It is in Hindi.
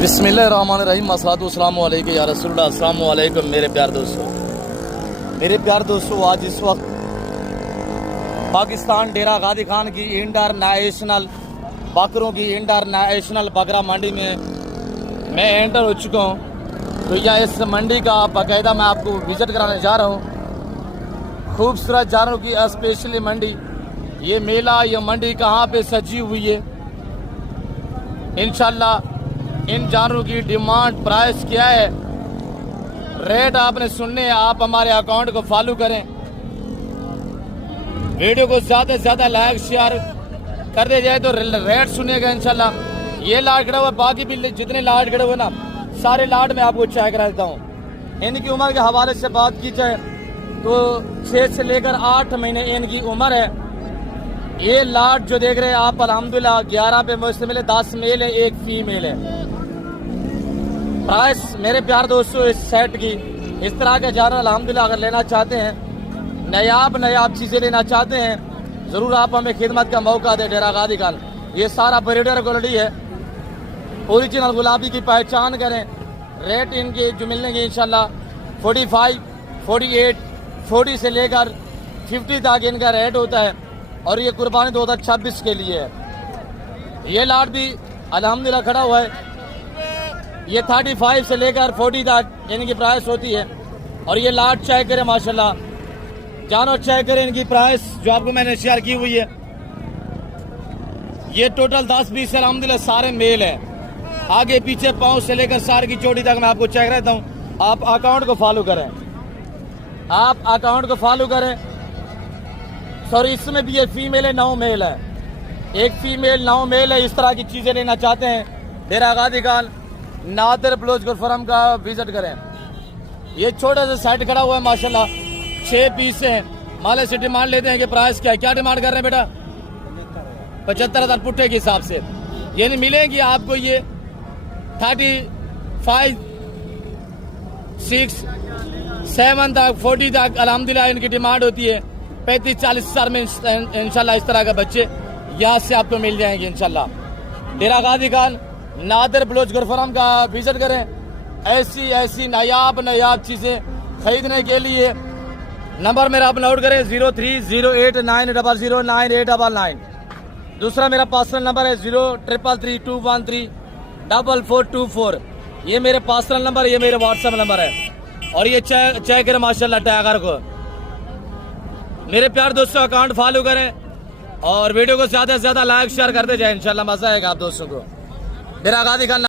बिस्मिल्लाहिर्रहमानिर्रहीम अस्सलातु वस्सलामु अलैका या रसूलल्लाह। अस्सलामु अलैकुम मेरे प्यार दोस्तों, आज इस वक्त पाकिस्तान डेरा गादी खान की इंटरनेशनल बकरों की इंटरनेशनल बकरा मंडी में मैं एंटर हो चुका हूँ। तो यह इस मंडी का बाकायदा मैं आपको विज़िट कराने जा रहा हूँ। खूबसूरत जानवरों की स्पेशली मंडी, ये मेला, ये मंडी कहाँ पे सजी हुई है। इंशाल्लाह इन जानवरों की डिमांड प्राइस क्या है, रेट आपने सुनने हैं। आप हमारे अकाउंट को फॉलो करें, वीडियो को ज़्यादा से ज़्यादा लाइक शेयर कर दे जाए तो रेट सुनिएगा इंशाल्लाह। ये लाट खड़ा हुआ, बाकी भी जितने लाट खड़े हुए ना, सारे लाट में आपको चेक करा देता हूँ। इनकी उम्र के हवाले से बात की जाए तो 6 से लेकर 8 महीने इनकी उम्र है। ये लाट जो देख रहे हैं आप, अल्हम्दुलिल्लाह 11 पे मुझसे मिले, 10 मेल है, 1 फीमेल है। प्राइस मेरे प्यार दोस्तों इस सेट की, इस तरह के जानवर अल्हम्दुलिल्लाह अगर लेना चाहते हैं, नयाब चीज़ें लेना चाहते हैं, ज़रूर आप हमें खिदमत का मौका दें। डेरा गादी खान ये सारा ब्रीडर क्वालिटी है, ओरिजिनल गुलाबी की पहचान करें। रेट इनके जो मिलेंगे इंशाल्लाह 45, 48, 40 से लेकर 50 तक इनका रेट होता है। और ये कुर्बानी 2026 के लिए है। ये लाट भी अल्हम्दुलिल्लाह खड़ा हुआ है। ये 35 से लेकर 40 तक इनकी प्राइस होती है। और ये लाट चेक करें माशाल्लाह, जानवर चेक करें, इनकी प्राइस जो आपको मैंने शेयर की हुई है। ये टोटल 10-20 अल्हम्दुलिल्लाह सारे मेल है। आगे पीछे पाँव से लेकर सार की चोटी तक मैं आपको चेक रहता हूँ। आप अकाउंट को फॉलो करें, आप अकाउंट को फॉलो करें। सॉरी, इसमें भी ये फीमेल है, 9 मेल है। 1 फीमेल 9 मेल है। इस तरह की चीज़ें लेना चाहते हैं, डेरा गादी खान नादिर ब्लोच फर्म का विजिट करें। ये छोटा सा सेट खड़ा हुआ है माशाल्लाह, 6 पीस है। माले से डिमांड लेते हैं कि प्राइस क्या है, क्या डिमांड कर रहे हैं बेटा? 75,000 पुट्टे के हिसाब से यानी मिलेगी आपको ये 35, 6, 7 तक, 40 तक अल्हम्दुलिल्लाह इनकी डिमांड होती है। 35-40 हज़ार में इंशाल्लाह इस तरह के बच्चे यहाँ से आपको मिल जाएंगे इंशाल्लाह। डेरा गादी खान नादिर ब्लोच फर्म का विजिट करें। ऐसी नायाब चीज़ें खरीदने के लिए नंबर मेरा आप नोट करें 0308900989। दूसरा मेरा पर्सनल नंबर है 0333213424। ये मेरे पर्सनल नंबर, ये मेरे व्हाट्सएप नंबर है। और ये चेक करें माशाल्लाह टाइगर को। मेरे प्यार दोस्तों अकाउंट फॉलो करें और वीडियो को ज़्यादा से ज़्यादा लाइक शेयर करते जाए, इंशाल्लाह मज़ा आएगा आप दोस्तों को। डेरा गादी खान